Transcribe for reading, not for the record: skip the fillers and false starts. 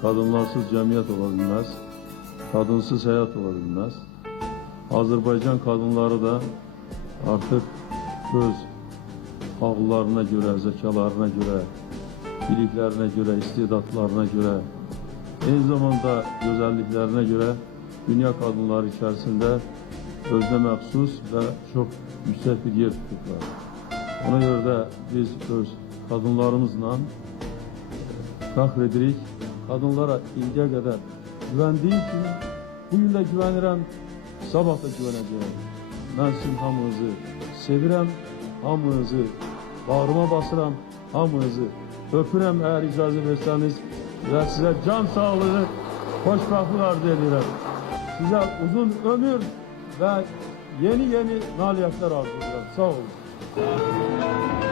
Kadınlarsız cəmiyyət ola bilməz, kadınsız həyat ola bilməz. Azərbaycan kadınları da artıq öz ağıllarına görə, zəkalarına görə, biliklərinə görə, istedadlarına görə, eyni zamanda gözəlliklərinə görə dünya kadınları içərisində özünə məxsus və çox yüksək bir yer tutublar. Ona görə də biz öz kadınlarımızla fəxr edirik. Kadınlara indiyə qədər güvəndiyim kimi, bugün də güvənirəm, sabah da güvənəcəyəm. Mən sizin hamınızı sevirəm, hamınızı bağrıma basıram, hamınızı öpürəm eğer icazə versəniz və sizə can sağlığı, xoşbəxtlik arzu edirəm. Sizə uzun ömür və yeni nailiyyətlər arzu edirəm. Sağ olun.